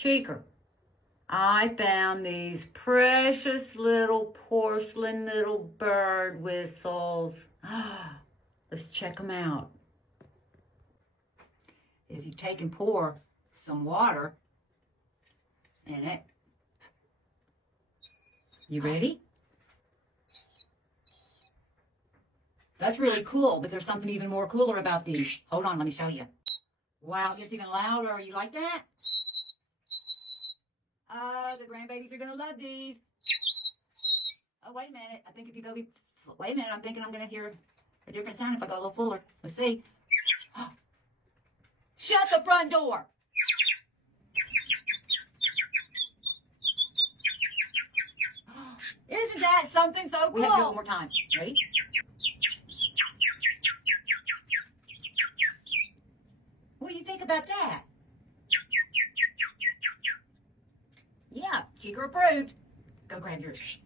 Cheeker, I found these precious little porcelain little bird whistles. Let's check them out. If you take and pour some water in it. You ready? That's really cool, but there's something even more cooler about these. Hold on, let me show you. Wow, it gets even louder. You like that? Oh, the grandbabies are going to love these. Oh, wait a minute. I think if you go... Wait a minute. I'm thinking I'm going to hear a different sound if I go a little fuller. Let's see. Shut the front door. Isn't that something so cool? We have to do it one more time. Ready? What do you think about that? Yeah, Cheeker approved. Go grab yours.